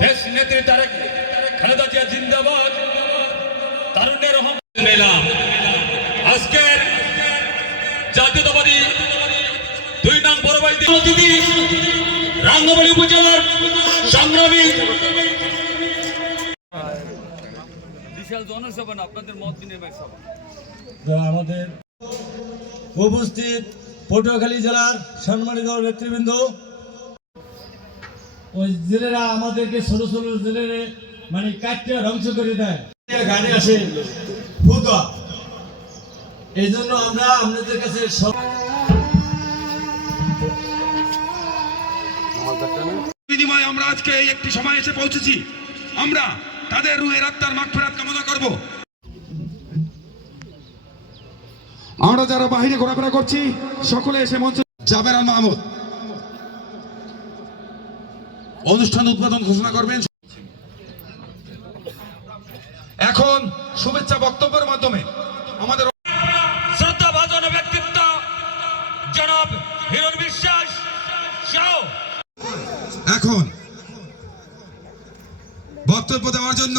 দেশ নেত্রী তারেক খালেদা জিয়া জিন্দাবাদ। তারুণ্যের মেলা আজকের জাতীয়তাবাদী 2 নং বড়ভাই দিদি রাঙ্গামালী উপজেলার সংগ্রামী বিশাল জনসভা, আপনাদের মত বিনিময় সভা। আমাদের উপস্থিত পটুয়াখালী জেলার সম্মানিত নেতৃবৃন্দ, ওই জেলেরা আমাদেরকে ছোট ছোট জেলেরে মানে কাটিয়ে ধ্বংস করে দেয়, গাড়ি আসে ফুকা। এই জন্য আমরা আপনাদের কাছে বিনিময়ে আমরা আজকে এই একটি সময় এসে পৌঁছেছি। আমরা তাদের রুহের আত্মার মাগফিরাত কামনা করব। আমরা যারা বাহিরে ঘোরাফেরা করছি সকলে এসে মঞ্চে জাবের আল মাহমুদ অনুষ্ঠান উদ্বোধন ঘোষণা করবেন। এখন শুভেচ্ছা বক্তব্যের মাধ্যমে আমাদের শ্রদ্ধাভাজন ব্যক্তিত্ব জনাব হিরণ বিশ্বাস সহ এখন বক্তব্য দেওয়ার জন্য